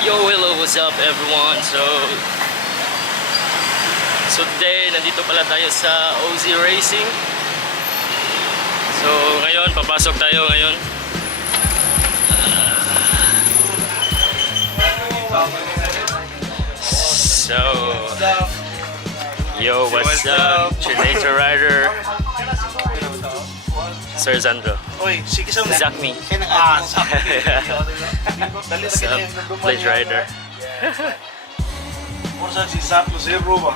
Yo, hello, what's up everyone? So today, nandito pala tayo sa Ozracing. So ngayon, papasok tayo ngayon. So, yo, what's up? Nature rider, Sir Zandro. Oy, sige sa Zakmi. Plage rider. Força si Sapo Cebu ba?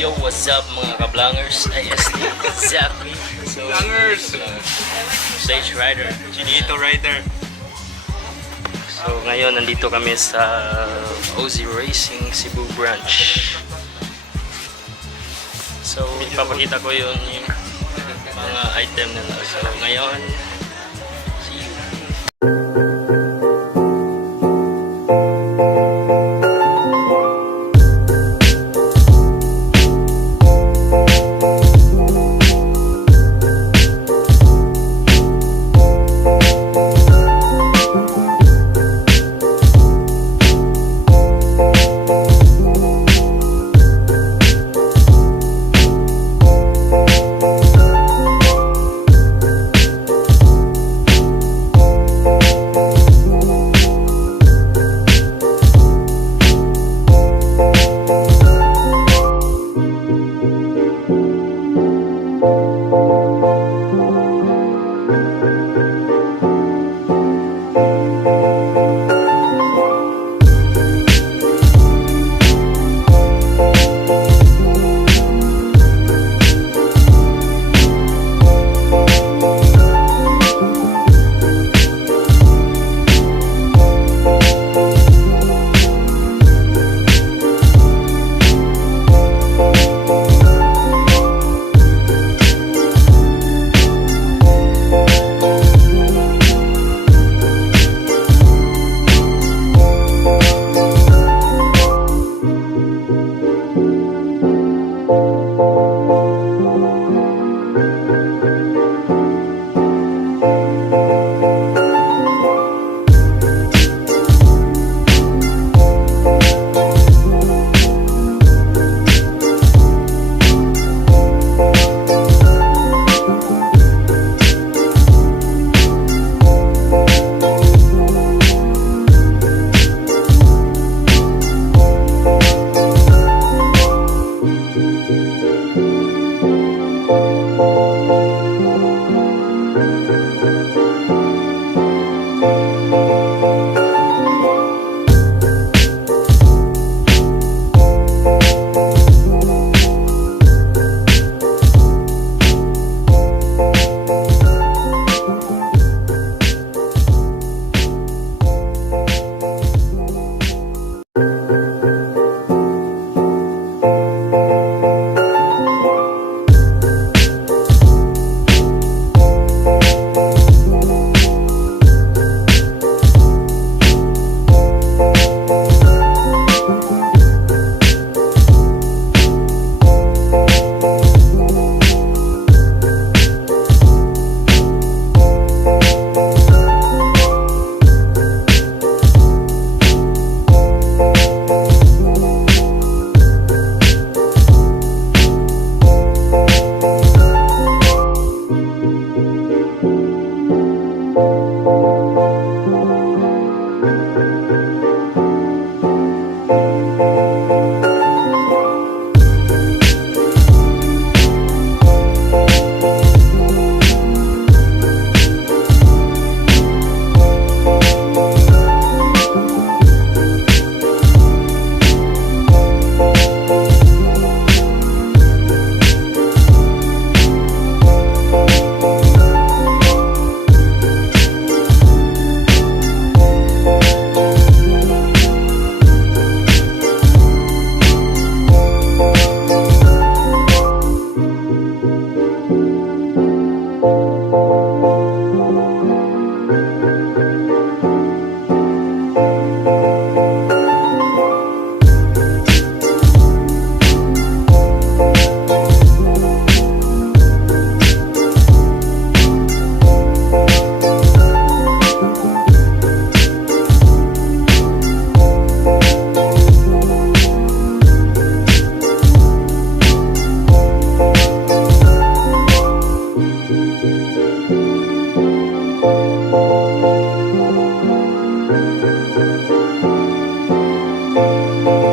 Yo, what's up mga kablangers? IST Zakmi. So, plage rider. Chinito rider. So ngayon nandito kami sa Ozracing Cebu branch. So ipapakita ko yung mga item nila. So ngayon, see you.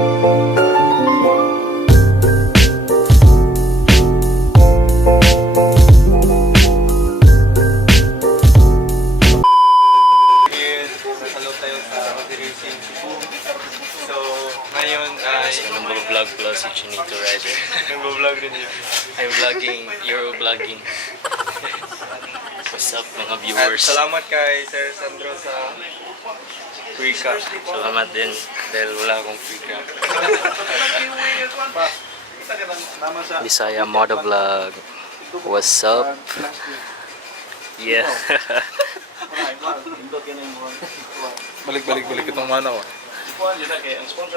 Hello tayo sa Ozracing Cebu. So, ngayon ay... Nag-vlog plus si Chinito Rider. Nag-vlog din yun. I'm vlogging, you're vlogging. What's up mga At viewers? salamat kay Sir Zandro sa free cup. Salamat din dahil wala akong free cam. Bisaya Motovlog. What's up? Yeah. Balik itong manaw.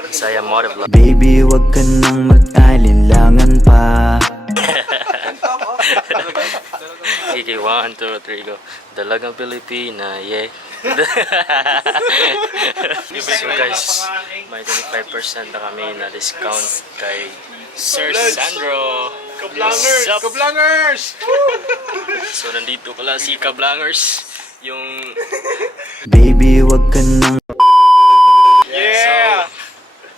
Bisaya Motovlog. Baby, wag ka nang mag-alinlangan pa. Okay, 1, 2, 3, go. Dalagang Pilipina, yeah. So guys, may 25% na kami na discount kay Sir Zandro. What's up? Kablangers! So nandito pala si Kablangers, yung Baby, wag ka nang Yeah!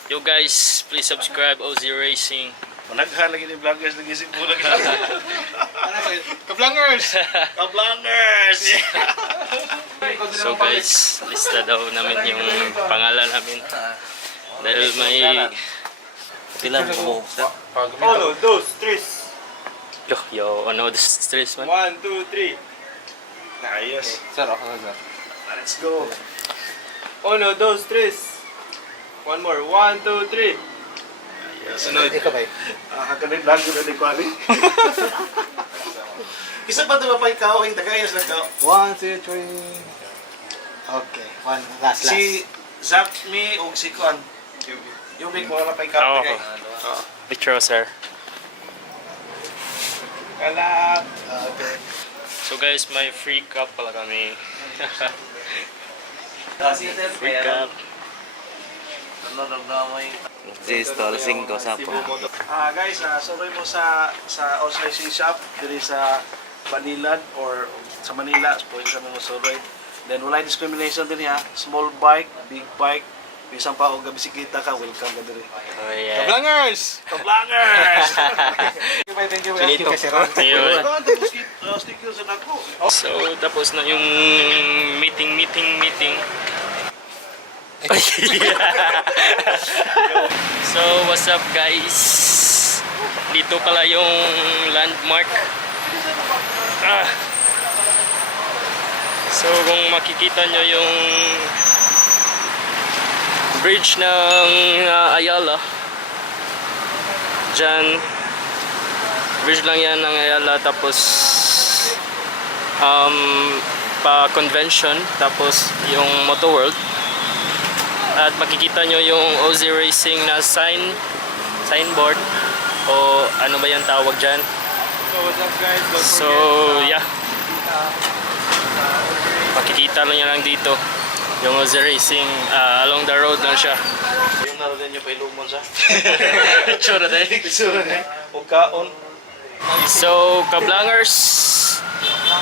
you guys, please subscribe Ozracing. Managhan lagi ni vloggers lagi Cebu lagi. Kablangers! Kablangers! So guys, lista daw namin yung pangalan namin. Dahil may Pila mo? Uno, dos, tres. yo, ano, the stress man. 1, 2, 3. Nice. Sir, ako na. Let's go. Uno, dos, tres. One more. 1, 2, 3. Sunod. Ikaw ba? Kanin vlog ko na ni Kwali. Isa pa ito pa ikaw, yung tagayas na ikaw. 1, 2, 3. Okay. One. Last. Si Zap, me, o si Kwan. Yubik mo na pa ikaw. Oo. Picture, sir. Kalap. Okay. So guys, may free cup pala kami. Free cup. Guys, suroy mo sa Ozracing shop diri sa Banilad or sa Manila, pwede kami mo suroy. Then wala discrimination din ha. Small bike, big bike, bisan pa og bisikleta ka, welcome ka diri. Oh yeah. Kablangers! Kablangers! Thank you. Chinito. Ayun. Sticker sa dako. So, tapos na yung meeting. So, what's up guys? Dito pala yung landmark. So, kung makikita nyo yung bridge ng Ayala, dyan, bridge lang yan ng Ayala, tapos pa convention, tapos yung Moto World, at makikita nyo yung Ozracing na signboard o ano ba yan tawag dyan. So, what's up guys? Don't So forget, yeah, makikita lang dito yung Ozracing, along the road lang siya. Yung naroon niyo pa ilumon sa. Tsura din. Tsura na. O kaon. So Kablangers,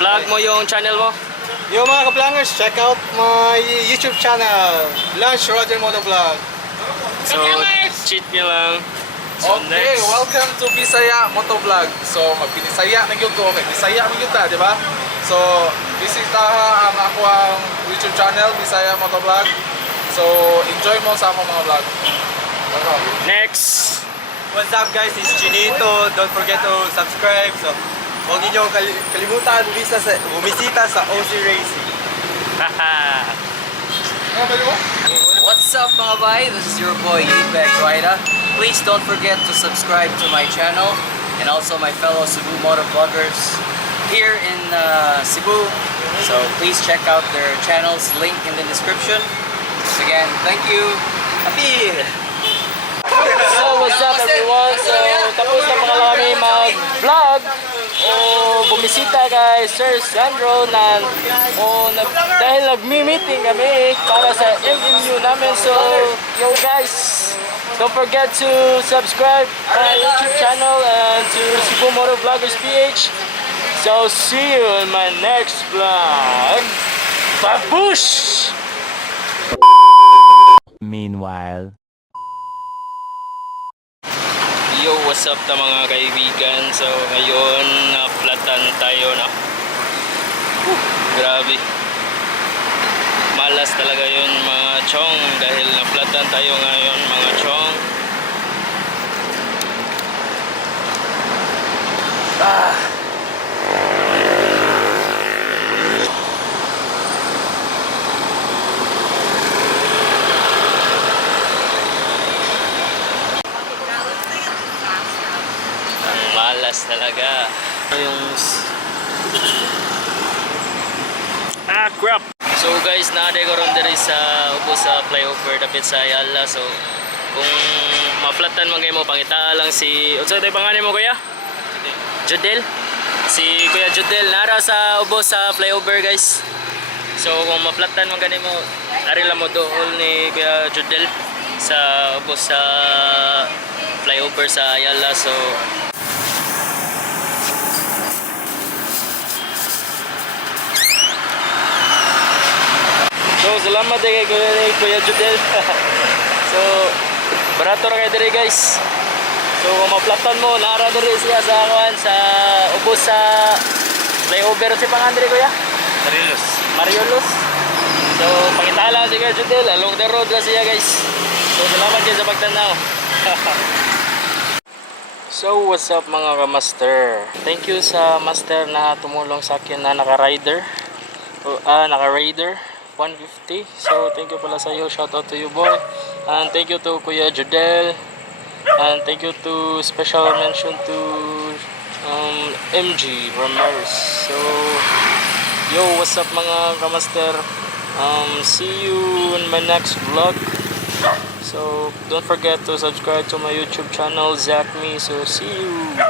plug mo yung channel mo. Yo mga kaplangers, check out my YouTube channel, Lunch Roger Motovlog. So cheat nyo lang. So Okay, welcome to Bisaya Motovlog. So, magbinisaya na yun to. Okay, Bisaya na yun ta, di ba? So, bisita ang ako ang YouTube channel, Bisaya Motovlog. So, enjoy mo sa akong mga vlog. Next. What's up guys, it's Chinito. Don't forget to subscribe. So, huwag niyo kalimutan bumisita sa Ozracing. What's up mga bay? This is your boy Yibek Rider. Please don't forget to subscribe to my channel and also my fellow Cebu Motovloggers here in Cebu. So please check out their channels, link in the description. Again, thank you. Happy! So what's up everyone? So tapos na pala kami mag-vlog o bumisita kay Sir Zandro dahil nagmi-meeting kami para sa MMU namin. So yo guys, don't forget to subscribe my YouTube channel and to Cebu Motovloggers PH. So see you in my next vlog. Babush! Meanwhile. Yo, what's up ta mga kaibigan? So ngayon platan tayo na. Grabe. Malas talaga yun mga chong dahil naplatan tayo ngayon mga chong. Ang malas talaga. Yung crap. So guys, naaday ko ron diri sa ubos sa flyover dapit sa Ayala. So kung maplatan man kayo mo, pangita lang si unsa tay pangalan mo kuya? Judel. Si Kuya Judel nara sa ubos sa flyover guys. So kung maplatan man gani mo, ari lang mo dool ni Kuya Judel sa ubos sa flyover sa Ayala. So salamat kay Kuya Judel. So barato ra kay diri guys. So kung maplatan mo, nara diri siya sa kuan sa ubos sa flyover si pangan diri kuya? Mariolos. So pangita lang si Kuya Judel along the road ra siya guys. So salamat kayo sa pagtanaw. So what's up mga kamaster? Thank you sa master na tumulong sa akin na naka-rider. Naka-raider 150. So thank you pala sa iyo. Shout out to you boy. And thank you to Kuya Judel. And thank you to special mention to MG Ramirez. So yo, what's up mga kamaster? See you in my next vlog. So don't forget to subscribe to my YouTube channel, Zach Me. So see you.